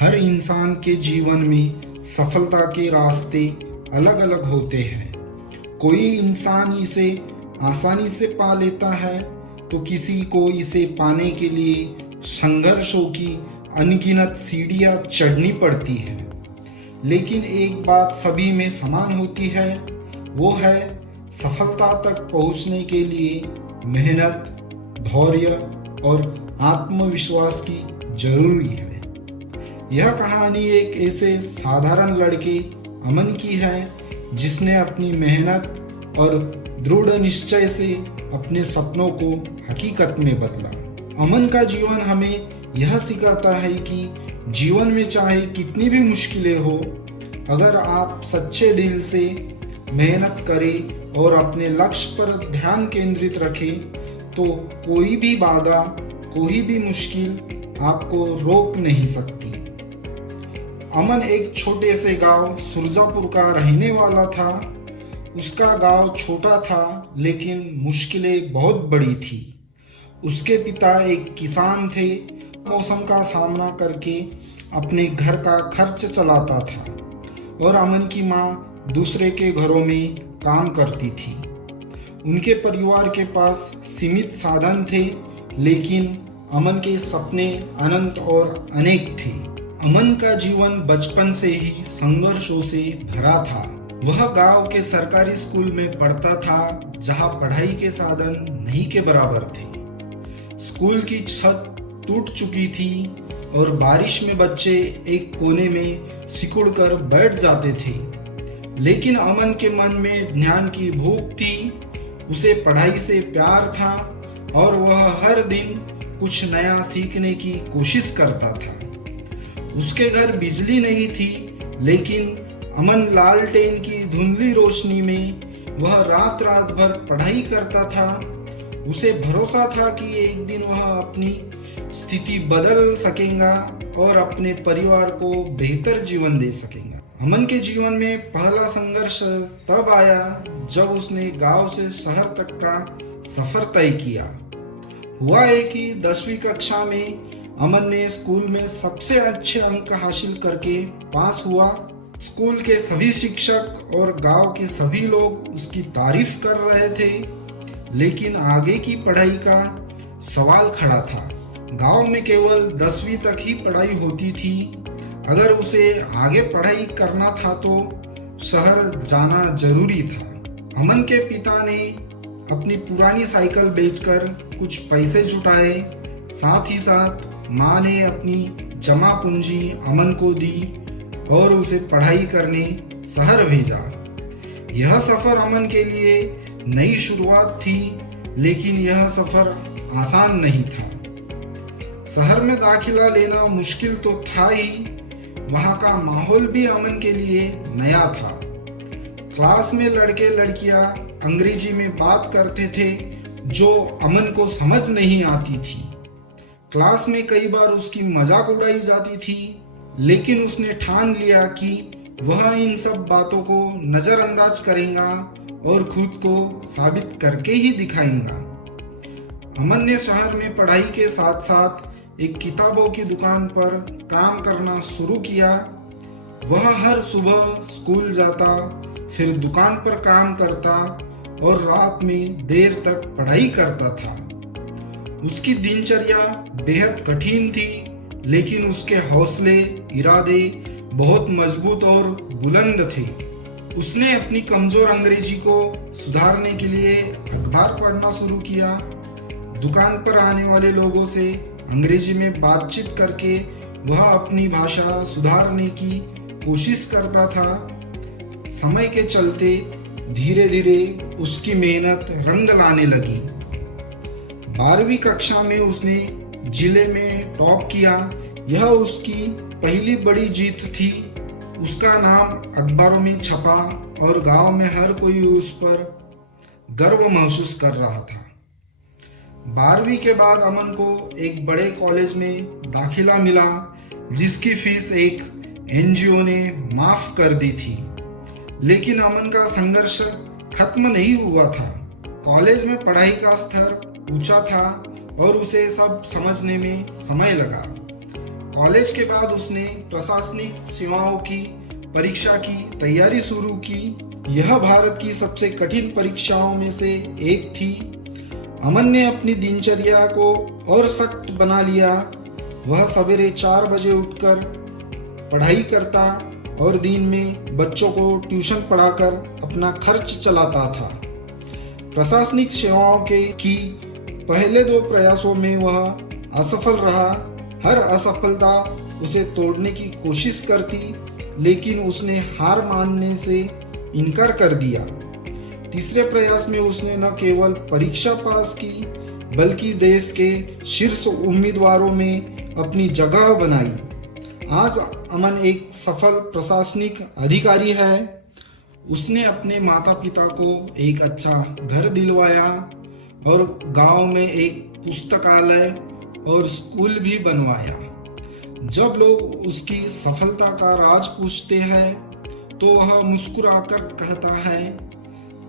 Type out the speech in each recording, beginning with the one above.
हर इंसान के जीवन में सफलता के रास्ते अलग अलग होते हैं। कोई इंसान इसे आसानी से पा लेता है तो किसी को इसे पाने के लिए संघर्षों की अनगिनत सीढ़ियां चढ़नी पड़ती है। लेकिन एक बात सभी में समान होती है, वो है सफलता तक पहुंचने के लिए मेहनत, धैर्य और आत्मविश्वास की जरूरी है। यह कहानी एक ऐसे साधारण लड़के अमन की है जिसने अपनी मेहनत और दृढ़ निश्चय से अपने सपनों को हकीकत में बदला। अमन का जीवन हमें यह सिखाता है कि जीवन में चाहे कितनी भी मुश्किलें हो, अगर आप सच्चे दिल से मेहनत करें और अपने लक्ष्य पर ध्यान केंद्रित रखें तो कोई भी बाधा, कोई भी मुश्किल आपको रोक नहीं सकती। अमन एक छोटे से गांव सुरजापुर का रहने वाला था। उसका गांव छोटा था लेकिन मुश्किलें बहुत बड़ी थी। उसके पिता एक किसान थे, मौसम का सामना करके अपने घर का खर्च चलाता था और अमन की माँ दूसरे के घरों में काम करती थी। उनके परिवार के पास सीमित साधन थे, लेकिन अमन के सपने अनंत और अनेक थे। अमन का जीवन बचपन से ही संघर्षों से भरा था। वह गांव के सरकारी स्कूल में पढ़ता था जहां पढ़ाई के साधन नहीं के बराबर थे। स्कूल की छत टूट चुकी थी और बारिश में बच्चे एक कोने में सिकुड़कर बैठ जाते थे। लेकिन अमन के मन में ज्ञान की भूख थी, उसे पढ़ाई से प्यार था और वह हर दिन कुछ नया सीखने की कोशिश करता था। उसके घर बिजली नहीं थी, लेकिन अमन लालटेन की धुंधली रोशनी में वह रात रात भर पढ़ाई करता था। उसे भरोसा था कि एक दिन वह अपनी स्थिति बदल सकेगा और अपने परिवार को बेहतर जीवन दे सकेगा। अमन के जीवन में पहला संघर्ष तब आया जब उसने गांव से शहर तक का सफर तय किया। हुआ है कि 10वीं कक्षा में अमन ने स्कूल में सबसे अच्छे अंक हासिल करके पास हुआ। स्कूल के सभी शिक्षक और गांव के सभी लोग उसकी तारीफ कर रहे थे, लेकिन आगे की पढ़ाई का सवाल खड़ा था। गांव में केवल 10वीं तक ही पढ़ाई होती थी। अगर उसे आगे पढ़ाई करना था तो शहर जाना जरूरी था। अमन के पिता ने अपनी पुरानी साइकिल बेचकर कुछ पैसे जुटाए, साथ ही साथ माँ ने अपनी जमा पूंजी अमन को दी और उसे पढ़ाई करने शहर भेजा। यह सफर अमन के लिए नई शुरुआत थी, लेकिन यह सफर आसान नहीं था। शहर में दाखिला लेना मुश्किल तो था ही, वहाँ का माहौल भी अमन के लिए नया था। क्लास में लड़के लड़कियां अंग्रेजी में बात करते थे जो अमन को समझ नहीं आती थी। क्लास में कई बार उसकी मजाक उड़ाई जाती थी, लेकिन उसने ठान लिया कि वह इन सब बातों को नजरअंदाज करेगा और खुद को साबित करके ही दिखाएगा। अमन ने शहर में पढ़ाई के साथ साथ एक किताबों की दुकान पर काम करना शुरू किया। वह हर सुबह स्कूल जाता, फिर दुकान पर काम करता और रात में देर तक पढ़ाई करता था। उसकी दिनचर्या बेहद कठिन थी, लेकिन उसके हौसले, इरादे बहुत मजबूत और बुलंद थे। उसने अपनी कमजोर अंग्रेजी को सुधारने के लिए अखबार पढ़ना शुरू किया। दुकान पर आने वाले लोगों से अंग्रेजी में बातचीत करके वह अपनी भाषा सुधारने की कोशिश करता था। समय के चलते धीरे धीरे उसकी मेहनत रंग लाने लगी। 12वीं कक्षा में उसने जिले में टॉप किया। यह उसकी पहली बड़ी जीत थी। उसका नाम अखबारों में छपा और गांव में हर कोई उस पर गर्व महसूस कर रहा था। 12वीं के बाद अमन को एक बड़े कॉलेज में दाखिला मिला, जिसकी फीस एक एनजीओ ने माफ कर दी थी। लेकिन अमन का संघर्ष खत्म नहीं हुआ था। कॉलेज में पढ़ाई का स्तर ऊंचा था और उसे सब समझने में समय लगा। कॉलेज के बाद उसने प्रशासनिक सेवाओं की परीक्षा की तैयारी शुरू की। यह भारत की सबसे कठिन परीक्षाओं में से एक थी। अमन ने अपनी दिनचर्या को और सख्त बना लिया। वह सवेरे 4 बजे उठकर पढ़ाई करता और दिन में बच्चों को ट्यूशन पढ़ाकर अपना खर्च चलाता था। प्रशासनिक सेवाओं की पहले 2 प्रयासों में वह असफल रहा। हर असफलता उसे तोड़ने की कोशिश करती, लेकिन उसने हार मानने से इनकार कर दिया। तीसरे प्रयास में उसने न केवल परीक्षा पास की, बल्कि देश के शीर्ष उम्मीदवारों में अपनी जगह बनाई। आज अमन एक सफल प्रशासनिक अधिकारी है। उसने अपने माता पिता को एक अच्छा घर दिलवाया और गांव में एक पुस्तकालय और स्कूल भी बनवाया। जब लोग उसकी सफलता का राज पूछते हैं तो वह मुस्कुराकर कहता है,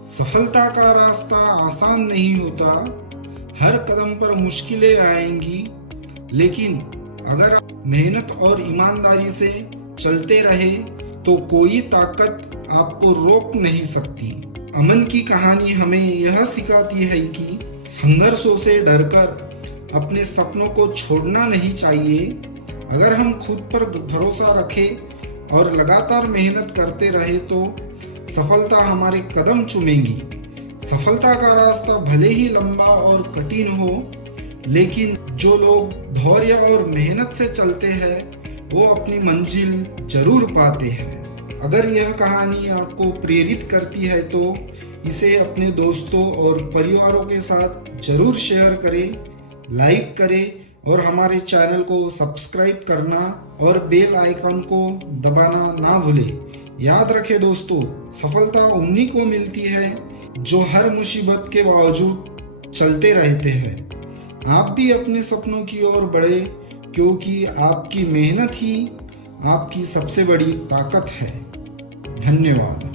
सफलता का रास्ता आसान नहीं होता, हर कदम पर मुश्किलें आएंगी, लेकिन अगर मेहनत और ईमानदारी से चलते रहे तो कोई ताकत आपको रोक नहीं सकती। अमन की कहानी हमें यह सिखाती है कि संघर्षों से डरकर अपने सपनों को छोड़ना नहीं चाहिए। अगर हम खुद पर भरोसा रखें और लगातार मेहनत करते रहे तो सफलता हमारे कदम चूमेगी। सफलता का रास्ता भले ही लंबा और कठिन हो, लेकिन जो लोग धैर्य और मेहनत से चलते हैं वो अपनी मंजिल जरूर पाते हैं। अगर यह कहानी आपको प्रेरित करती है तो इसे अपने दोस्तों और परिवारों के साथ जरूर शेयर करें, लाइक करें और हमारे चैनल को सब्सक्राइब करना और बेल आइकन को दबाना ना भूलें। याद रखें दोस्तों, सफलता उन्हीं को मिलती है जो हर मुसीबत के बावजूद चलते रहते हैं। आप भी अपने सपनों की ओर बढ़े, क्योंकि आपकी मेहनत ही आपकी सबसे बड़ी ताकत है। धन्यवाद।